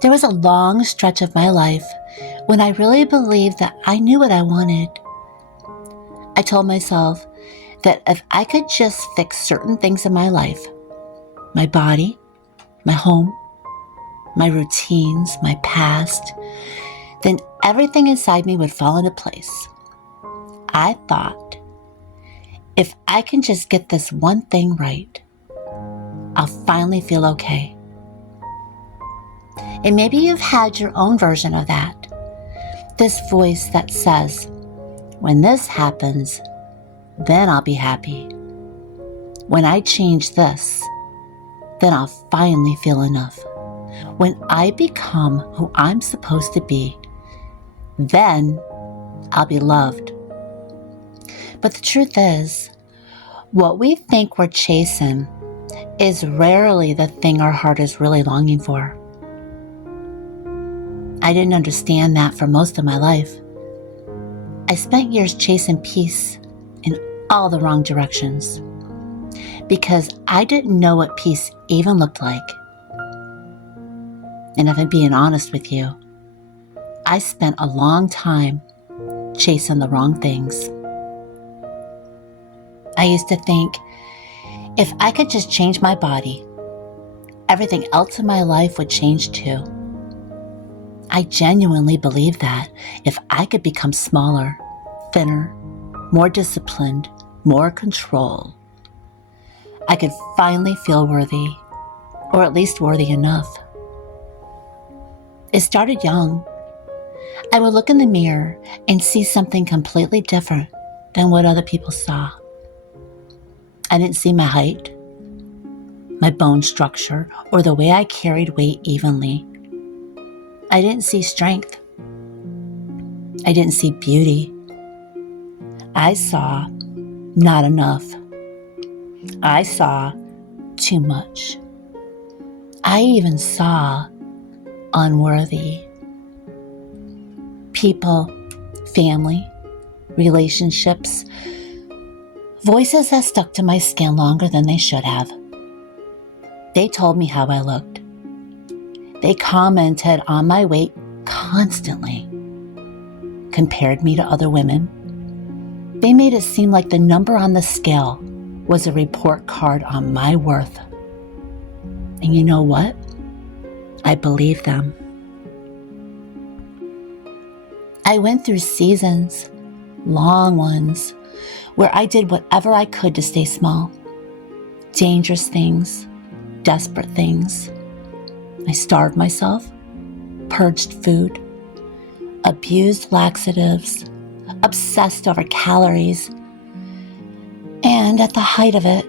There was a long stretch of my life when I really believed that I knew what I wanted. I told myself that if I could just fix certain things in my life, my body, my home, my routines, my past, then everything inside me would fall into place. I thought, if I can just get this one thing right, I'll finally feel okay. And maybe you've had your own version of that. This voice that says, when this happens, then I'll be happy. When I change this, then I'll finally feel enough. When I become who I'm supposed to be, then I'll be loved. But the truth is, what we think we're chasing is rarely the thing our heart is really longing for. I didn't understand that for most of my life. I spent years chasing peace in all the wrong directions because I didn't know what peace even looked like. And if I'm being honest with you, I spent a long time chasing the wrong things. I used to think, if I could just change my body, everything else in my life would change too. I genuinely believed that if I could become smaller, thinner, more disciplined, more control, I could finally feel worthy, or at least worthy enough. It started young. I would look in the mirror and see something completely different than what other people saw. I didn't see my height, my bone structure, or the way I carried weight evenly. I didn't see strength. I didn't see beauty. I saw not enough. I saw too much. I even saw unworthy. People, family, relationships, voices that stuck to my skin longer than they should have. They told me how I looked. They commented on my weight constantly, compared me to other women. They made it seem like the number on the scale was a report card on my worth. And you know what? I believed them. I went through seasons, long ones, where I did whatever I could to stay small. Dangerous things, desperate things. I starved myself, purged food, abused laxatives, obsessed over calories. And at the height of it,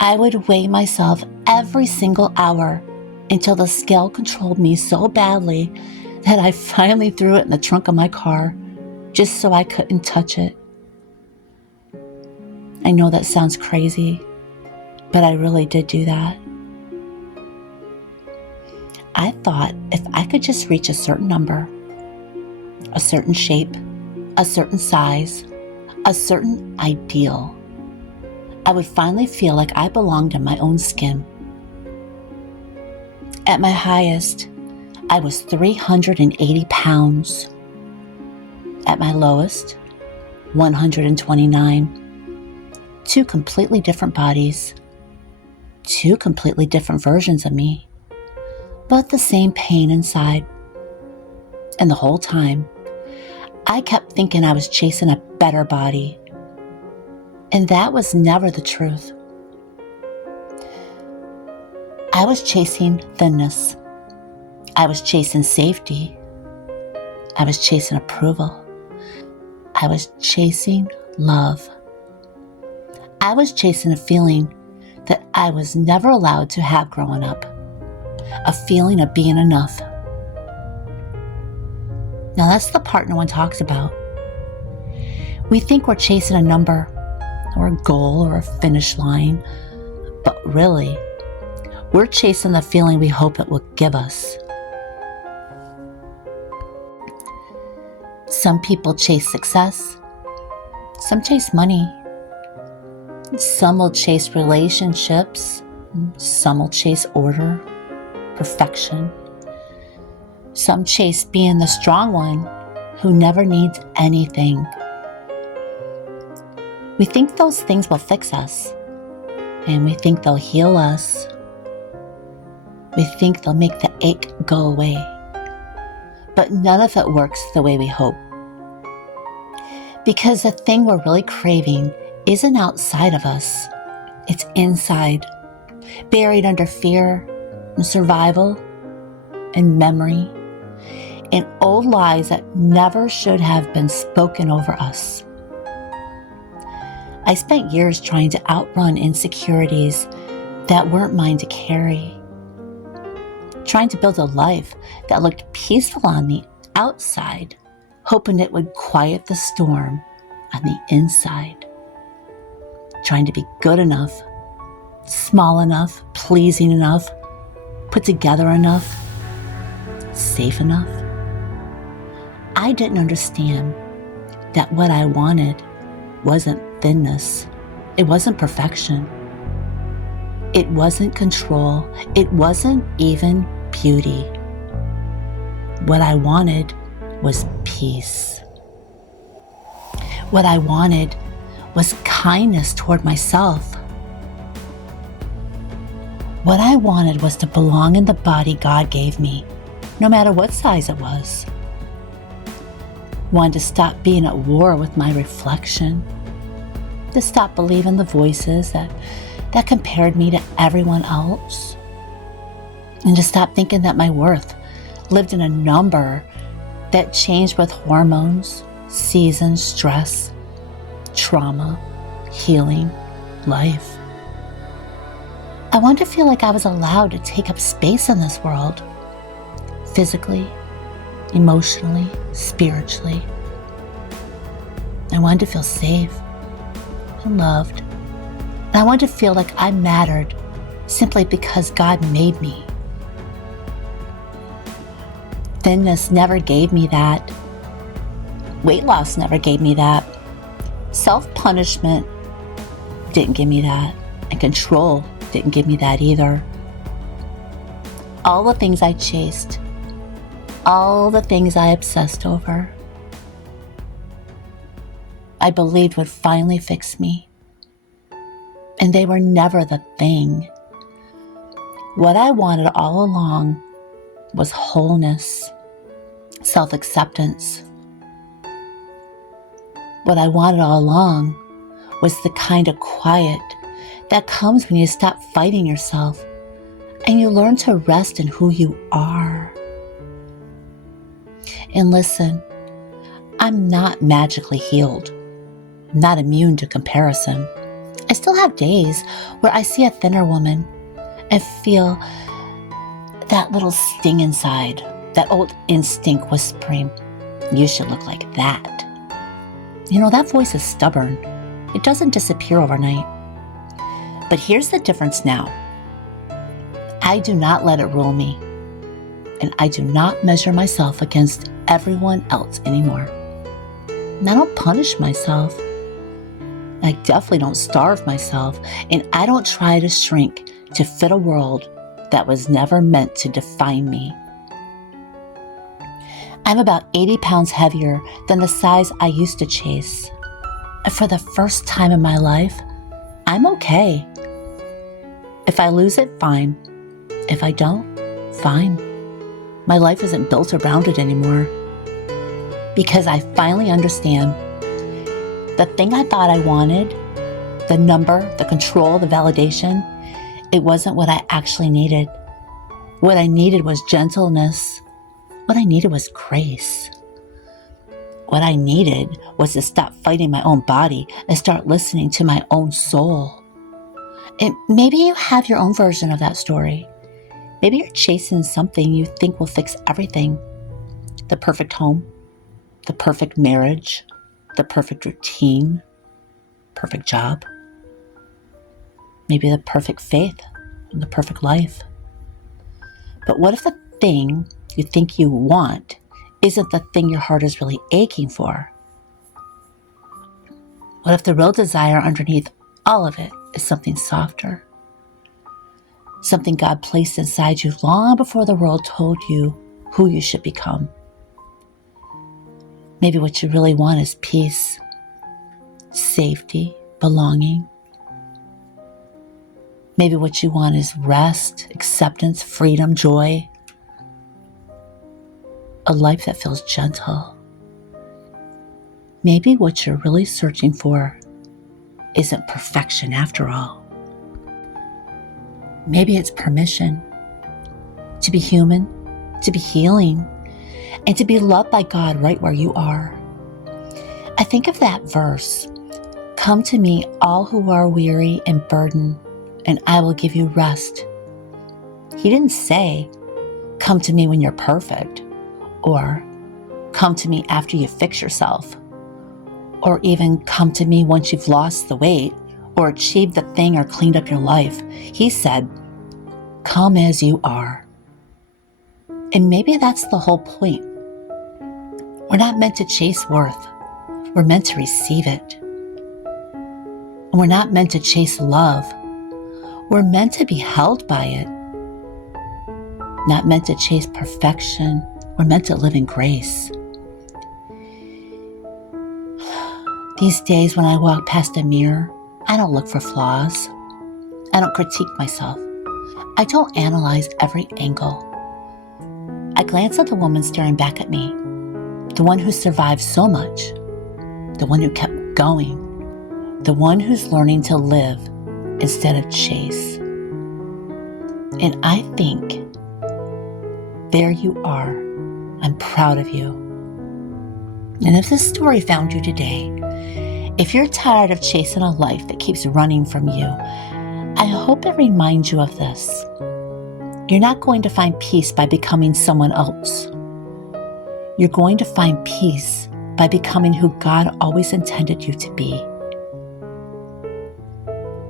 I would weigh myself every single hour until the scale controlled me so badly that I finally threw it in the trunk of my car just so I couldn't touch it. I know that sounds crazy, but I really did do that. I thought if I could just reach a certain number, a certain shape, a certain size, a certain ideal, I would finally feel like I belonged in my own skin. At my highest, I was 380 pounds. At my lowest, 129. Two completely different bodies, two completely different versions of me, but the same pain inside. And the whole time, I kept thinking I was chasing a better body. And that was never the truth. I was chasing thinness. I was chasing safety. I was chasing approval. I was chasing love. I was chasing a feeling that I was never allowed to have growing up. A feeling of being enough. Now that's the part no one talks about. We think we're chasing a number or a goal or a finish line, but really, we're chasing the feeling we hope it will give us. Some people chase success. Some chase money. Some will chase relationships. Some will chase order, perfection. Some chase being the strong one who never needs anything. We think those things will fix us, and we think they'll heal us. We think they'll make the ache go away, but none of it works the way we hope. Because the thing we're really craving isn't outside of us, it's inside, buried under fear and survival and memory and old lies that never should have been spoken over us. I spent years trying to outrun insecurities that weren't mine to carry, trying to build a life that looked peaceful on the outside, hoping it would quiet the storm on the inside, trying to be good enough, small enough, pleasing enough, put together enough, safe enough. I didn't understand that what I wanted wasn't thinness. It wasn't perfection. It wasn't control. It wasn't even beauty. What I wanted was peace. What I wanted was kindness toward myself. What I wanted was to belong in the body God gave me, no matter what size it was. Wanted to stop being at war with my reflection, to stop believing the voices that compared me to everyone else, and to stop thinking that my worth lived in a number that changed with hormones, seasons, stress, trauma, healing, life. I wanted to feel like I was allowed to take up space in this world, physically, emotionally, spiritually. I wanted to feel safe and loved. And I wanted to feel like I mattered simply because God made me. Thinness never gave me that. Weight loss never gave me that. Self-punishment didn't give me that. And control didn't give me that either. All the things I chased, all the things I obsessed over, I believed would finally fix me. And they were never the thing. What I wanted all along was wholeness, self-acceptance. What I wanted all along was the kind of quiet that comes when you stop fighting yourself and you learn to rest in who you are. And listen, I'm not magically healed. I'm not immune to comparison. I still have days where I see a thinner woman and feel that little sting inside, that old instinct whispering, you should look like that. You know, that voice is stubborn. It doesn't disappear overnight. But here's the difference now. I do not let it rule me, and I do not measure myself against everyone else anymore. And I don't punish myself. I definitely don't starve myself, and I don't try to shrink to fit a world that was never meant to define me. I'm about 80 pounds heavier than the size I used to chase. And for the first time in my life, I'm okay. If I lose it, fine. If I don't, fine. My life isn't built around it anymore. Because I finally understand the thing I thought I wanted, the number, the control, the validation, it wasn't what I actually needed. What I needed was gentleness. What I needed was grace. What I needed was to stop fighting my own body and start listening to my own soul. And maybe you have your own version of that story. Maybe you're chasing something you think will fix everything. The perfect home, the perfect marriage, the perfect routine, perfect job. Maybe the perfect faith and the perfect life. But what if the thing you think you want isn't the thing your heart is really aching for? What if the real desire underneath all of it is something softer? Something God placed inside you long before the world told you who you should become. Maybe what you really want is peace, safety, belonging. Maybe what you want is rest, acceptance, freedom, joy. A life that feels gentle. Maybe what you're really searching for isn't perfection after all. Maybe it's permission to be human, to be healing, and to be loved by God right where you are. I think of that verse, "Come to me, all who are weary and burdened, and I will give you rest." He didn't say, "Come to me when you're perfect," or "Come to me after you fix yourself," or even "Come to me once you've lost the weight, or achieved the thing, or cleaned up your life." He said, "Come as you are." And maybe that's the whole point. We're not meant to chase worth. We're meant to receive it. And we're not meant to chase love. We're meant to be held by it. Not meant to chase perfection. We're meant to live in grace. These days when I walk past a mirror, I don't look for flaws. I don't critique myself. I don't analyze every angle. I glance at the woman staring back at me, the one who survived so much, the one who kept going, the one who's learning to live instead of chase. And I think, there you are. I'm proud of you. And if this story found you today, if you're tired of chasing a life that keeps running from you, I hope it reminds you of this. You're not going to find peace by becoming someone else. You're going to find peace by becoming who God always intended you to be.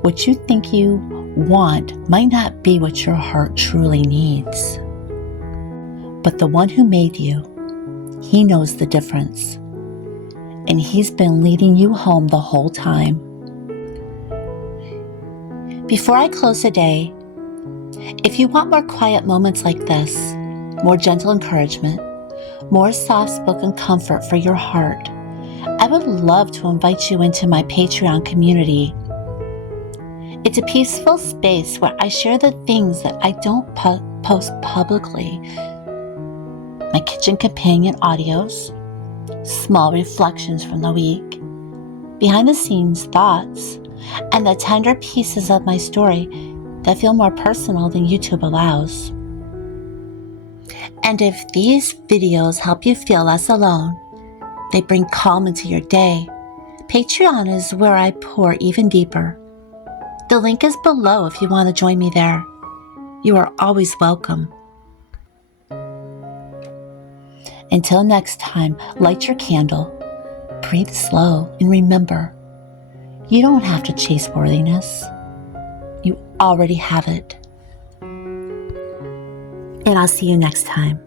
What you think you want might not be what your heart truly needs. But the one who made you, he knows the difference. And he's been leading you home the whole time. Before I close today, if you want more quiet moments like this, more gentle encouragement, more soft-spoken comfort for your heart, I would love to invite you into my Patreon community. It's a peaceful space where I share the things that I don't post publicly. My kitchen companion audios, small reflections from the week, behind-the-scenes thoughts, and the tender pieces of my story that feel more personal than YouTube allows. And if these videos help you feel less alone, they bring calm into your day, Patreon is where I pour even deeper. The link is below if you want to join me there. You are always welcome. Until next time, light your candle, breathe slow, and remember, you don't have to chase worthiness. You already have it. And I'll see you next time.